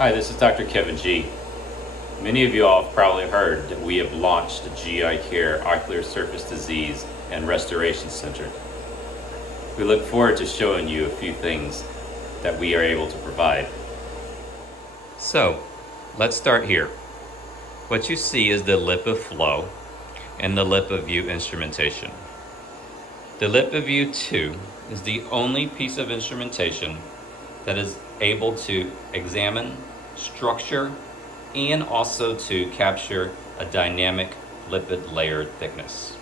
Hi, this is Dr. Kevin G. Many of you all have probably heard that we have launched the GI Care Ocular Surface Disease and Restoration Center. We look forward to showing you a few things that we are able to provide. So, let's start here. What you see is the LipiFlow and the LipiView instrumentation. The LipiView 2 is the only piece of instrumentation that is able to examine structure and also to capture a dynamic lipid layer thickness.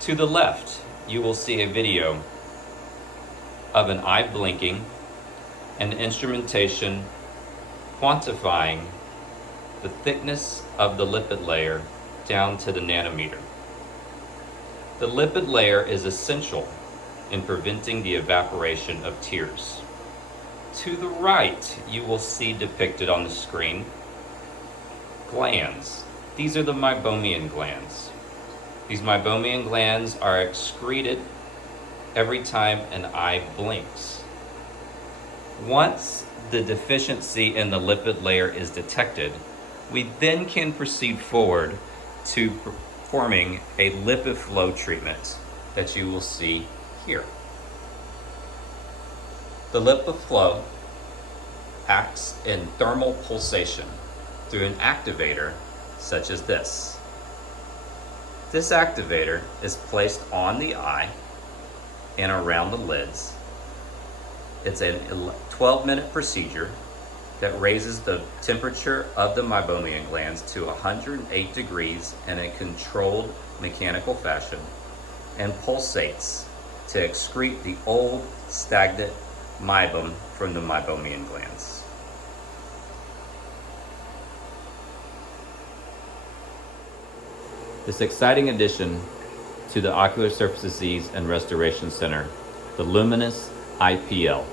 To the left, you will see a video of an eye blinking and the instrumentation quantifying the thickness of the lipid layer down to the nanometer. The lipid layer is essential in preventing the evaporation of tears. To the right, you will see depicted on the screen glands. These are the meibomian glands. These meibomian glands are excreted every time an eye blinks. Once the deficiency in the lipid layer is detected, we then can proceed forward to performing a LipiFlow treatment that you will see here. The LipiFlow acts in thermal pulsation through an activator such as this. This activator is placed on the eye and around the lids. It's a 12-minute procedure that raises the temperature of the meibomian glands to 108 degrees in a controlled mechanical fashion and pulsates to excrete the old stagnant meibum from the meibomian glands. This exciting addition to the Ocular Surface Disease and Restoration Center, the Luminous IPL.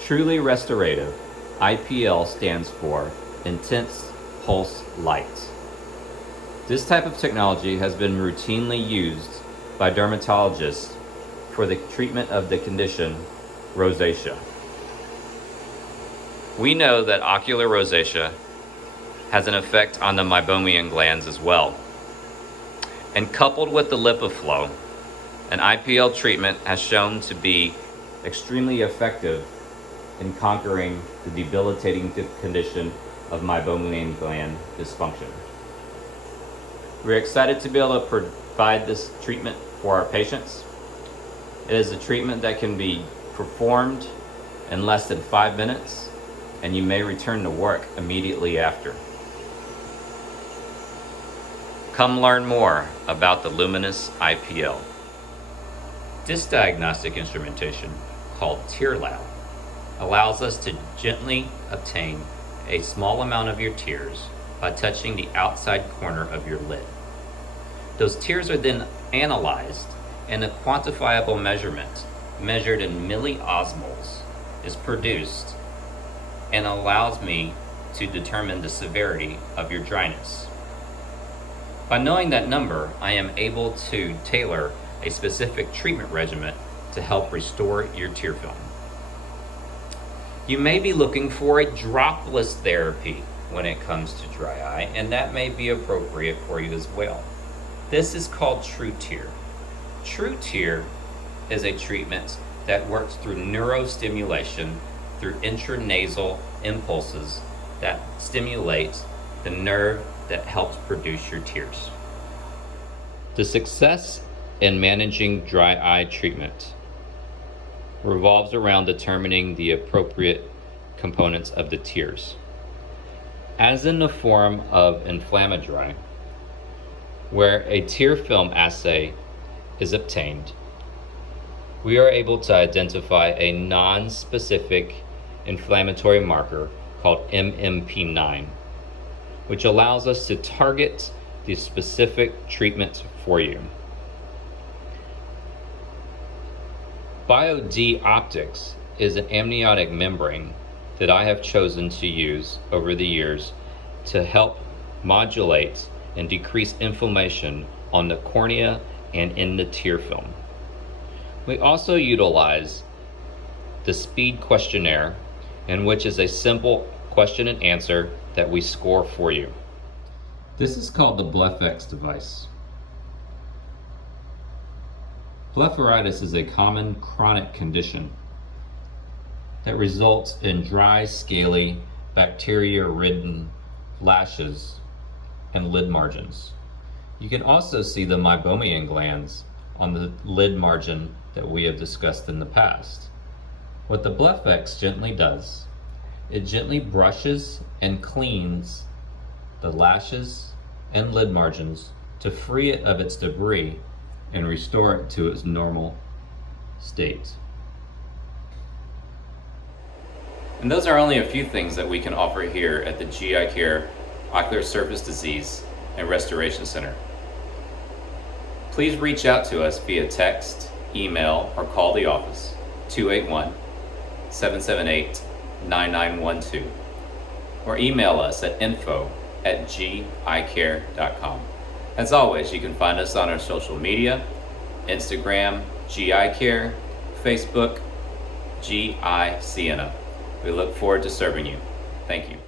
Truly restorative, IPL stands for Intense Pulse Light. This type of technology has been routinely used by dermatologists for the treatment of the condition rosacea. We know that ocular rosacea has an effect on the meibomian glands as well. And coupled with the LipiFlow, an IPL treatment has shown to be extremely effective in conquering the debilitating condition of meibomian gland dysfunction. We're excited to be able to provide this treatment for our patients. It is a treatment that can be performed in less than 5 minutes, and you may return to work immediately after. Come learn more about the Luminous IPL. This diagnostic instrumentation, called TearLab, allows us to gently obtain a small amount of your tears by touching the outside corner of your lid. Those tears are then analyzed, and a quantifiable measurement measured in milliosmoles is produced and allows me to determine the severity of your dryness. By knowing that number, I am able to tailor a specific treatment regimen to help restore your tear film. You may be looking for a dropless therapy when it comes to dry eye, and that may be appropriate for you as well. This is called TruTear. TruTear is a treatment that works through neurostimulation through intranasal impulses that stimulate the nerve that helps produce your tears. The success in managing dry eye treatment revolves around determining the appropriate components of the tears. As in the form of Inflammadry, where a tear film assay is obtained, we are able to identify a non-specific inflammatory marker called MMP9, which allows us to target the specific treatment for you. BioD Optics is an amniotic membrane that I have chosen to use over the years to help modulate and decrease inflammation on the cornea and in the tear film. We also utilize the SPEED questionnaire, in which is a simple question and answer that we score for you. This is called the Blepharitis device. Blepharitis is a common chronic condition that results in dry, scaly, bacteria-ridden lashes and lid margins. You can also see the meibomian glands on the lid margin that we have discussed in the past. What the Blepharitis gently does, it gently brushes and cleans the lashes and lid margins to free it of its debris and restore it to its normal state. And those are only a few things that we can offer here at the GI Care Ocular Surface Disease and Restoration Center. Please reach out to us via text, email, or call the office 281-778-9912 or email us at info@gicare.com. As always, you can find us on our social media, Instagram, GI Care, Facebook, GI Sienna. We look forward to serving you. Thank you.